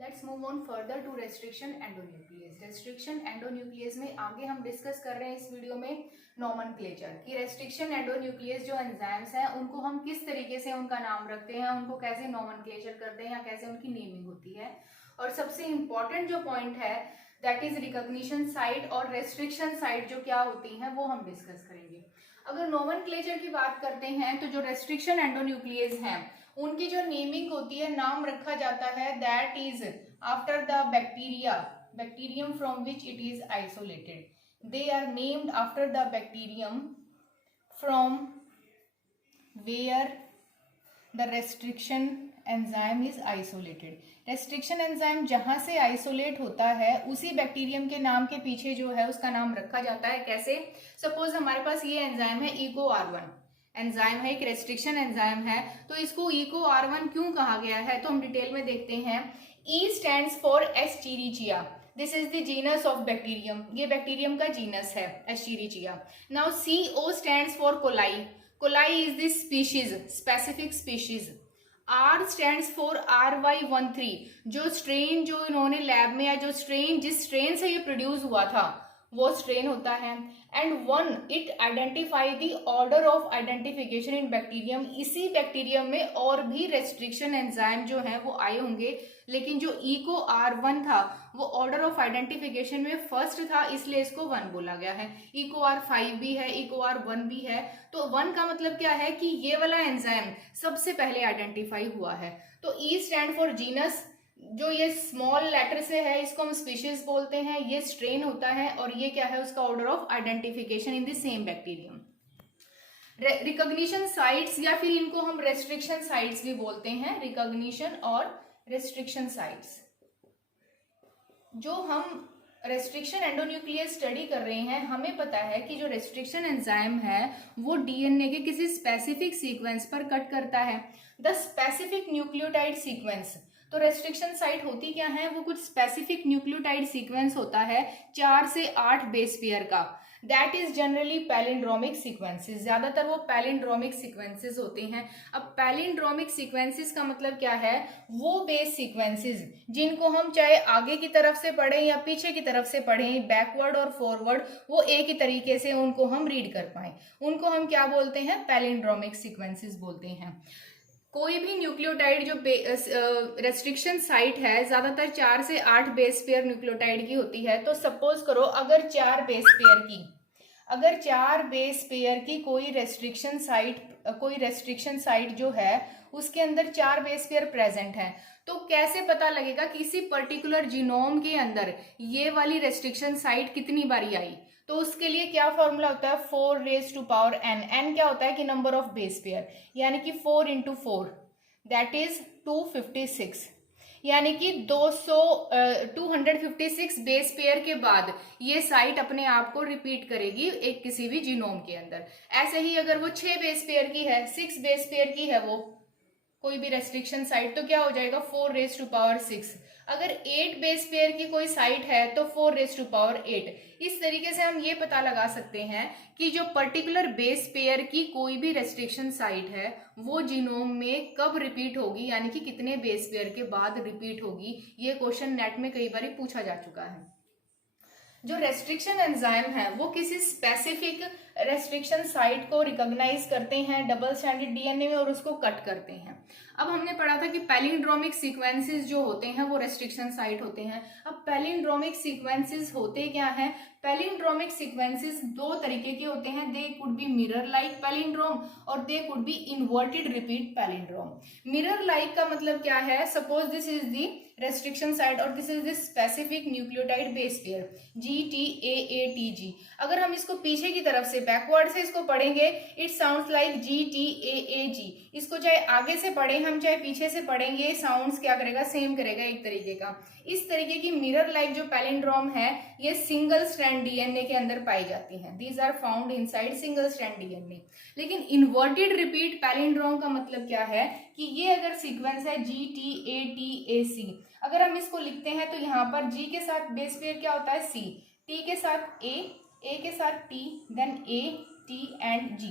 Let's move on further to restriction endonuclease. Restriction endonuclease में आगे हम डिस्कस कर रहे हैं इस वीडियो में नोमेनक्लेचर कि रेस्ट्रिक्शन एंडोन्यूक्लियस जो एंजाइम्स हैं उनको हम किस तरीके से उनका नाम रखते हैं, उनको कैसे नोमेनक्लेचर करते हैं या कैसे उनकी नेमिंग होती है। और सबसे इंपॉर्टेंट जो पॉइंट है दैट इज रिकॉग्निशन साइट और रेस्ट्रिक्शन साइट जो क्या होती हैं वो हम डिस्कस करेंगे। अगर नोमेनक्लेचर की बात करते हैं तो जो रेस्ट्रिक्शन एंडोन्यूक्लियस हैं उनकी जो नेमिंग होती है, नाम रखा जाता है that is after the bacterium from which it is isolated. They are named after the bacterium from where the restriction enzyme is isolated. Restriction enzyme जहां से आइसोलेट होता है उसी बैक्टीरियम के नाम के पीछे जो है उसका नाम रखा जाता है। कैसे? सपोज हमारे पास ये एंजाइम है इको R1 एंजाइम है, एक रेस्ट्रिक्शन एंजाइम है, तो इसको इको R1 क्यों कहा गया है तो हम डिटेल में देखते हैं। E stands for Escherichia, this is the genus of bacterium, ये बैक्टीरियम का जीनस है Escherichia. Now CO stands for coli, coli is the species, specific species. R stands for RY13, जो स्ट्रेन जो इन्होंने लैब में या जो स्ट्रेन जिस स्ट्रेन से ये प्रोड्यूस हुआ था वो स्ट्रेन होता है। And 1 it identify the order of identification in bacterium, इसी बैक्टीरियम में और भी रेस्ट्रिक्शन एंजाइम जो है वो आए होंगे, लेकिन जो इको R1 था वो ऑर्डर ऑफ आइडेंटिफिकेशन में फर्स्ट था, इसलिए इसको 1 बोला गया है। इको R5 भी है, इको R1 भी है, तो 1 का मतलब क्या है कि ये वाला एंजाइम सबसे पहले आइडेंटिफाई हुआ है। तो E स्टैंड फॉर जीनस, जो ये स्मॉल लेटर से है इसको हम स्पीशीज बोलते हैं, ये स्ट्रेन होता है, और ये क्या है उसका order of identification in the same bacterium. Recognition sites या फिर इनको हम रेस्ट्रिक्शन साइट्स भी बोलते हैं, रिकॉग्निशन और रेस्ट्रिक्शन साइट्स। जो हम रेस्ट्रिक्शन एंडोन्यूक्लियस स्टडी कर रहे हैं, हमें पता है कि जो रेस्ट्रिक्शन एंजाइम है वो डीएनए के किसी स्पेसिफिक सीक्वेंस पर कट करता है, द स्पेसिफिक न्यूक्लियोटाइड सीक्वेंस। तो रेस्ट्रिक्शन साइट होती क्या है, वो कुछ स्पेसिफिक न्यूक्लियोटाइड सीक्वेंस होता है 4 से 8 बेस पेयर का, that is generally palindromic sequences, ज्यादातर वो पैलिंड्रोमिक सीक्वेंसेस होते हैं। अब पैलिंड्रोमिक सीक्वेंसेस का मतलब क्या है, वो बेस सीक्वेंसेस जिनको हम चाहे आगे की तरफ से पढ़ें या पीछे की तरफ से पढ़ें, बैकवर्ड और फॉरवर्ड, वो एक ही तरीके से उनको हम रीड कर पाए, उनको हम क्या बोलते हैं, पैलिंड्रोमिक सीक्वेंसेस बोलते हैं। कोई भी न्यूक्लियोटाइड जो रेस्ट्रिक्शन साइट है ज्यादातर 4 से 8 बेस पेयर न्यूक्लियोटाइड की होती है। तो सपोज करो अगर 4 बेस पेयर की कोई रेस्ट्रिक्शन साइट जो है उसके अंदर 4 बेस पेयर प्रेजेंट है, तो कैसे पता लगेगा किसी पर्टिकुलर जीनोम के अंदर ये वाली रेस्ट्रिक्शन साइट कितनी बारी आई। तो उसके लिए क्या फॉर्मूला होता है, 4 raise to power n। n क्या होता है कि नंबर ऑफ बेस पेयर, यानी कि 4 इंटू 4 दैट इज 256, यानी कि 256 बेस पेयर के बाद ये साइट अपने आप को रिपीट करेगी एक किसी भी जीनोम के अंदर। ऐसे ही अगर वो 6 बेस पेयर की है, 6 बेस पेयर की है वो कोई भी रेस्ट्रिक्शन साइट, तो क्या हो जाएगा 4 रेज टू पावर 6। अगर 8 बेस पेयर की कोई साइट है तो 4 रेज टू पावर 8। इस तरीके से हम ये पता लगा सकते हैं कि जो पर्टिकुलर बेस पेयर की कोई भी रेस्ट्रिक्शन साइट है वो जीनोम में कब रिपीट होगी, यानी कि कितने बेस पेयर के बाद रिपीट होगी। ये क्वेश्चन नेट में कई बार पूछा जा चुका है। जो रेस्ट्रिक्शन एंजाइम है वो किसी स्पेसिफिक रेस्ट्रिक्शन साइट को रिकॉग्नाइज करते हैं डबल स्ट्रैंडेड डीएनए में और उसको कट करते हैं। अब हमने पढ़ा था कि पैलिंड्रोमिक सीक्वेंसेस जो होते हैं वो रेस्ट्रिक्शन साइट होते हैं। अब पैलिंड्रोमिक सीक्वेंसेस होते क्या हैं, पैलिंड्रोमिक सीक्वेंसेस 2 तरीके के होते हैं, they could be mirror like palindrome और they could be inverted repeat palindrome. Mirror like का मतलब क्या है, suppose this is the restriction site और this is the specific nucleotide base pair GTAATG। अगर हम इसको पीछे की तरफ से बैकवर्ड से इसको पढ़ेंगे इट साउंड्स लाइक GTAAG। इसको चाहे आगे से पढ़ें हम चाहे पीछे से पढ़ेंगे, साउंड्स क्या करेगा, सेम करेगा एक तरीके का। इस तरीके की मिरर लाइक जो पैलिंड्रोम है ये सिंगल स्ट्रैंड डीएनए के अंदर पाई जाती हैं, these are found inside single strand DNA. लेकिन इन्वर्टेड रिपीट पैलिंड्रोम का मतलब क्या है कि ये अगर सीक्वेंस है GTATAC, अगर हम इसको लिखते हैं तो यहाँ पर G के साथ बेस पेयर क्या होता है C, T के साथ A के साथ T, then A T and G।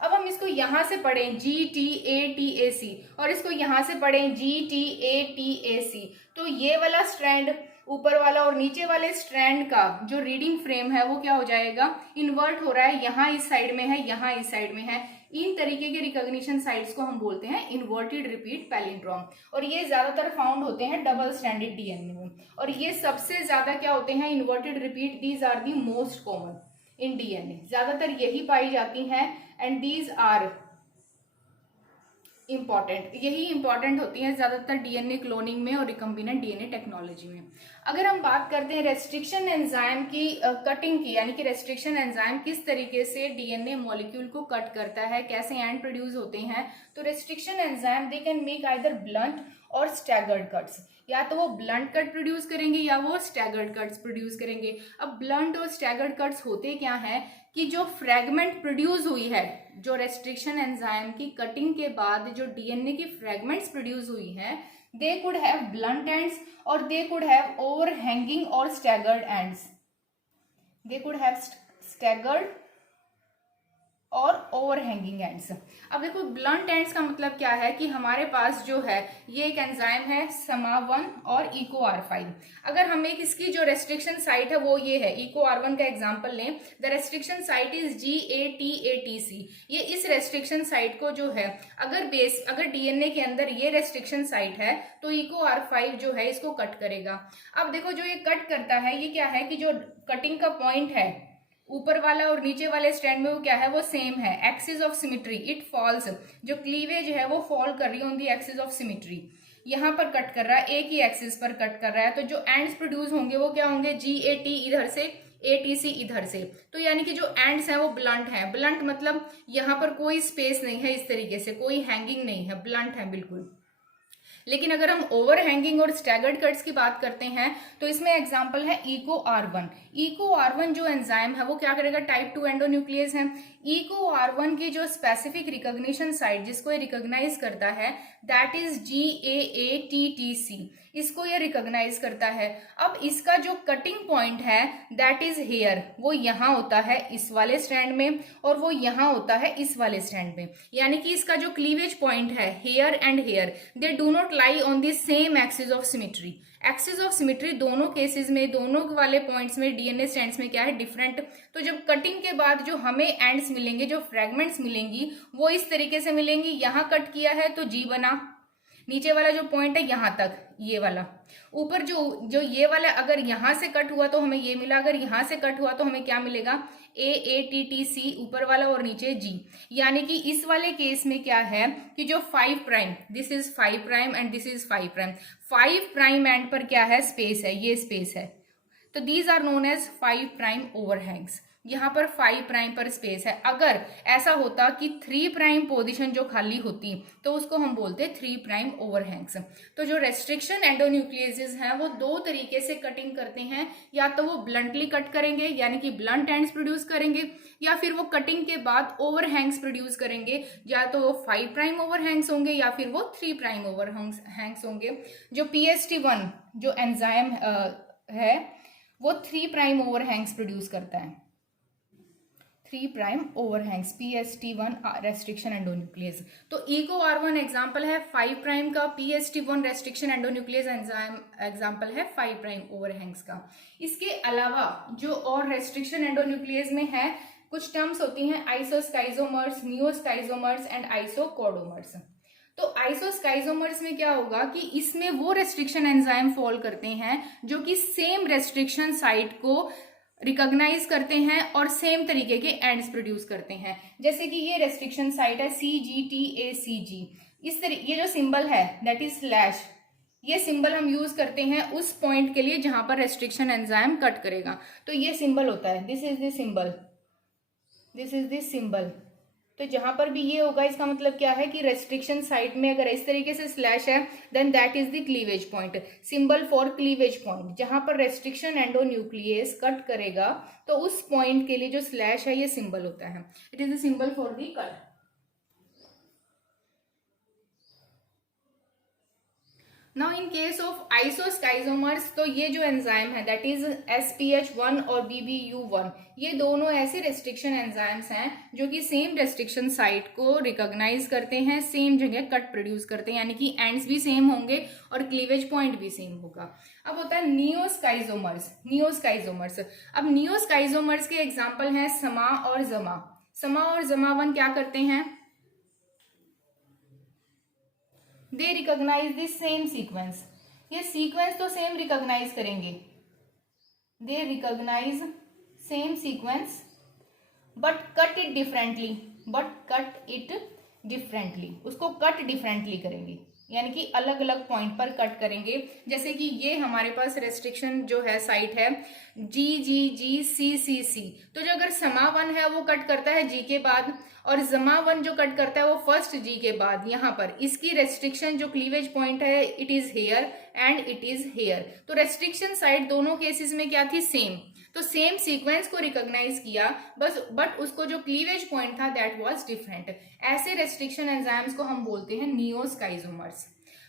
अब हम इसको यहां से पढ़ें GTATAC और इसको यहां से पढ़ें GTATAC, तो ये वाला स्ट्रैंड, ऊपर वाला और नीचे वाले स्ट्रैंड का जो रीडिंग फ्रेम है वो क्या हो जाएगा, इन्वर्ट हो रहा है, यहाँ इस साइड में है, यहाँ इस साइड में है। इन तरीके के रिकॉग्निशन साइट्स को हम बोलते हैं इन्वर्टेड रिपीट पैलिंड्रोम, और ये ज्यादातर फाउंड होते हैं डबल स्ट्रैंडेड डीएनए में, और ये सबसे ज्यादा क्या होते हैं, inverted repeat, these are the most common in DNA, ज्यादातर यही पाई जाती हैं, एंड दीज आर इंपॉर्टेंट, यही इंपॉर्टेंट होती है ज्यादातर डीएनए क्लोनिंग में और रिकम्बिनेंट डीएनए टेक्नोलॉजी में। अगर हम बात करते हैं रेस्ट्रिक्शन एंजाइम की कटिंग की, यानी कि रेस्ट्रिक्शन एंजाइम किस तरीके से डीएनए मॉलिक्यूल को कट करता है, कैसे एंड प्रोड्यूस होते हैं, तो restriction enzyme they can make either blunt और स्टैगर्ड कट्स, या तो वो ब्लंट कट प्रोड्यूस करेंगे या वो स्टैगर्ड कट्स प्रोड्यूस करेंगे। अब ब्लंट और स्टैगर्ड कट्स होते क्या हैं कि जो फ्रैगमेंट प्रोड्यूस हुई है, जो रेस्ट्रिक्शन एंजाइम की कटिंग के बाद जो डीएनए की फ्रैगमेंट्स प्रोड्यूस हुई हैं, they could have blunt ends और दे कुड हैव ओवरहैंगिंग और staggered ends, they could have staggered और ओवरहैंगिंग एंड्स। अब देखो ब्लंट एंड्स का मतलब क्या है कि हमारे पास जो है ये एक एंजाइम है SMA1 और EcoR5। अगर हम एक इसकी जो रेस्ट्रिक्शन साइट है वो ये है, EcoR1 का एग्जांपल लें, the restriction site is GATATC। ये इस रेस्ट्रिक्शन साइट को जो है अगर डीएनए के अंदर ये रेस्ट्रिक्शन साइट है तो EcoR5 जो है इसको कट करेगा। अब देखो जो ये कट करता है ये क्या है कि जो कटिंग का पॉइंट है ऊपर वाला और नीचे वाले स्ट्रैंड में वो क्या है, वो सेम है, axis of symmetry, it falls, जो क्लीवेज है वो फॉल कर रही है on the axis of symmetry, यहाँ पर कट कर रहा है, एक ही एक्सिस पर कट कर रहा है, तो जो एंड्स प्रोड्यूस होंगे वो क्या होंगे, GAT इधर से, ATC इधर से, तो यानी कि जो एंड्स हैं वो ब्लंट हैं। ब्लंट मतलब यहाँ पर कोई स्पेस नहीं है, इस तरीके से कोई हैंगिंग नहीं है, ब्लंट है बिल्कुल। लेकिन अगर हम ओवर हैंगिंग और स्टैगर्ड कट्स की बात करते हैं तो इसमें एग्जांपल है EcoR1। EcoR1 जो एंजाइम है वो क्या करेगा, टाइप 2 एंडोन्यूक्लियस है। EcoR1 की जो स्पेसिफिक रिकॉग्निशन साइट जिसको ये रिकॉग्नाइज करता है दैट इज GAATTC, इसको ये रिकॉग्नाइज करता है। अब इसका जो कटिंग पॉइंट है दैट इज हेयर, वो यहाँ होता है इस वाले स्ट्रैंड में और वो यहाँ होता है इस वाले स्ट्रैंड में, यानी कि इसका जो क्लीवेज पॉइंट है here and here, they do not lie on the same axis of symmetry. Axis of symmetry दोनों केसेस में, दोनों वाले पॉइंट्स में डीएनए स्ट्रैंड्स में क्या है, डिफरेंट। तो जब कटिंग के बाद जो हमें एंड्स मिलेंगे, जो फ्रेगमेंट्स मिलेंगी वो इस तरीके से मिलेंगी, यहाँ कट किया है तो G बना, नीचे वाला जो पॉइंट है यहाँ तक ये वाला, ऊपर जो ये वाला अगर यहाँ से कट हुआ तो हमें ये मिला, अगर यहाँ से कट हुआ तो हमें क्या मिलेगा, AATTC ऊपर वाला और नीचे G। यानी कि इस वाले केस में क्या है कि जो 5 prime, this is 5 prime and this is 5 prime, 5 prime end पर क्या है, स्पेस है, ये स्पेस है, तो these are known as 5 prime overhangs. यहाँ पर 5 प्राइम पर स्पेस है। अगर ऐसा होता कि 3 प्राइम पोजीशन जो खाली होती तो उसको हम बोलते 3 प्राइम ओवरहैंग्स। तो जो रेस्ट्रिक्शन एंडोन्यूक्लियसेस हैं वो दो तरीके से कटिंग करते हैं, या तो वो ब्लंटली कट करेंगे यानी कि ब्लंट एंड्स प्रोड्यूस करेंगे, या फिर वो कटिंग के बाद ओवरहैंग्स प्रोड्यूस करेंगे, या तो वो 5 प्राइम ओवरहैंग्स होंगे या फिर वो 3 प्राइम ओवरहैंग्स होंगे। जो PST1 जो एंजाइम है वो 3 प्राइम ओवरहैंग्स प्रोड्यूस करता है, 3 prime overhangs, PST1 restriction endonuclease. तो EcoR1 एग्जांपल है 5 प्राइम का, PST1 restriction endonuclease enzyme example है 5 प्राइम ओवरहैंग्स का। इसके अलावा जो और रेस्ट्रिक्शन एंडोन्यूक्लियस में है कुछ टर्म्स होती हैं, आइसोस्काइजोमर्स, नियोस्काइजोमर्स एंड आइसोकोडोमर्स। तो आइसोस्काइजोमर्स में क्या होगा कि इसमें वो रेस्ट्रिक्शन एंजाइम फॉल करते हैं जो कि सेम रेस्ट्रिक्शन साइट को रिकॉग्नाइज करते हैं और सेम तरीके के एंड्स प्रोड्यूस करते हैं। जैसे कि ये रेस्ट्रिक्शन साइट है CGTACG, इस तरीके ये जो सिंबल है दैट इज स्लैश, ये सिंबल हम यूज करते हैं उस पॉइंट के लिए जहां पर रेस्ट्रिक्शन एंजाइम कट करेगा। तो ये सिंबल होता है, this is this symbol, this is this symbol. तो जहां पर भी ये होगा इसका मतलब क्या है कि रेस्ट्रिक्शन साइट में अगर इस तरीके से स्लैश है then that is the cleavage point, symbol for cleavage point. जहां पर रेस्ट्रिक्शन एंडोन्यूक्लियस कट करेगा तो उस पॉइंट के लिए जो स्लैश है ये सिंबल होता है, it is the symbol for the cut. Now in case of isoschizomers, तो ये जो एंजाइम है दैट इज SPH1 और BBU1, ये दोनों ऐसे रेस्ट्रिक्शन एंजाइम्स हैं जो कि सेम रेस्ट्रिक्शन साइट को रिकॉग्नाइज करते हैं, सेम जगह कट प्रोड्यूस करते हैं, यानी कि एंड्स भी सेम होंगे और क्लीवेज पॉइंट भी सेम होगा। अब होता है नियोस्काइजोमर्स। अब नियोस्काइजोमर्स के एग्जाम्पल हैं समा और जमा। समा और जमावन क्या करते हैं? They recognise this same sequence. ये सीक्वेंस तो सेम रिकॉग्नाइज करेंगे, they recognise same sequence but cut it differently, उसको कट डिफरेंटली करेंगे, यानी कि अलग अलग पॉइंट पर कट करेंगे। जैसे कि ये हमारे पास रेस्ट्रिक्शन जो है साइट है GGGCCC, तो जो अगर समा1 है वो कट करता है G के बाद, और जमा1 जो कट करता है वो फर्स्ट G के बाद। यहाँ पर इसकी रेस्ट्रिक्शन जो क्लीवेज पॉइंट है it is here and it is here. तो रेस्ट्रिक्शन साइट दोनों केसेस में क्या थी? सेम। तो सेम सीक्वेंस को रिकॉग्नाइज किया बस, बट उसको जो क्लीवेज पॉइंट था दैट वाज डिफरेंट। ऐसे रेस्ट्रिक्शन एंजाइम्स को हम बोलते हैं नियोस्काइजोमर्स।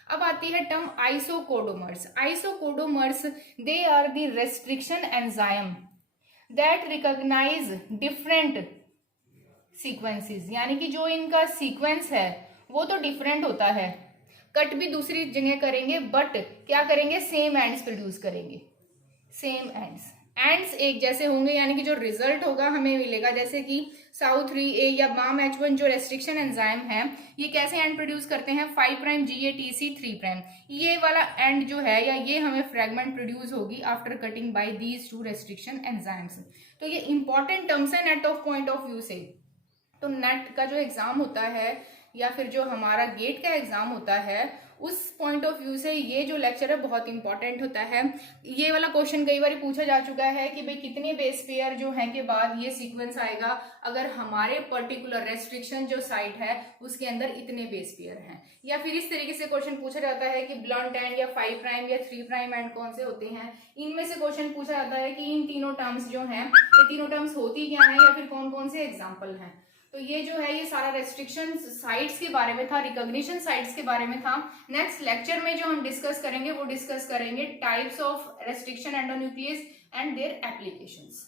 अब आती है term isocaudomers. Isocaudomers they are the restriction enzyme that recognise different sequences, यानी कि जो इनका सीक्वेंस है वो तो डिफरेंट होता है, कट भी दूसरी जगह करेंगे बट क्या करेंगे? सेम एंड्स प्रोड्यूस करेंगे, सेम एंड्स एक जैसे होंगे, यानी कि जो रिजल्ट होगा हमें मिलेगा। जैसे कि Sau3A या BAM-H1 जो रेस्ट्रिक्शन एंजाइम है ये कैसे एंड प्रोड्यूस करते हैं? 5' GATC 3'। ये वाला एंड जो है या ये हमें फ्रेगमेंट प्रोड्यूस होगी after cutting by these two restriction enzymes. तो ये इंपॉर्टेंट टर्म्स है NET of point of view से। तो नेट का जो एग्जाम होता है या फिर जो हमारा गेट का एग्जाम होता है उस पॉइंट ऑफ व्यू से ये जो लेक्चर है बहुत इंपॉर्टेंट होता है। ये वाला क्वेश्चन कई बार पूछा जा चुका है कि भाई कितने बेस पेयर जो है के बाद ये सीक्वेंस आएगा अगर हमारे पर्टिकुलर रेस्ट्रिक्शन जो साइट है उसके अंदर इतने बेस पेयर हैं। या फिर इस तरीके से क्वेश्चन पूछा जाता है कि ब्लंट एंड या 5' या 3' एंड कौन से होते हैं। इनमें से क्वेश्चन पूछा जाता है कि इन तीनों टर्म्स जो हैं ये तीनों टर्म्स होती क्या है या फिर कौन कौन से एग्जाम्पल हैं। तो ये जो है ये सारा रेस्ट्रिक्शन साइट्स के बारे में था, रिकॉग्निशन साइट्स के बारे में था। नेक्स्ट लेक्चर में जो हम डिस्कस करेंगे वो डिस्कस करेंगे types of restriction endonuclease and their applications.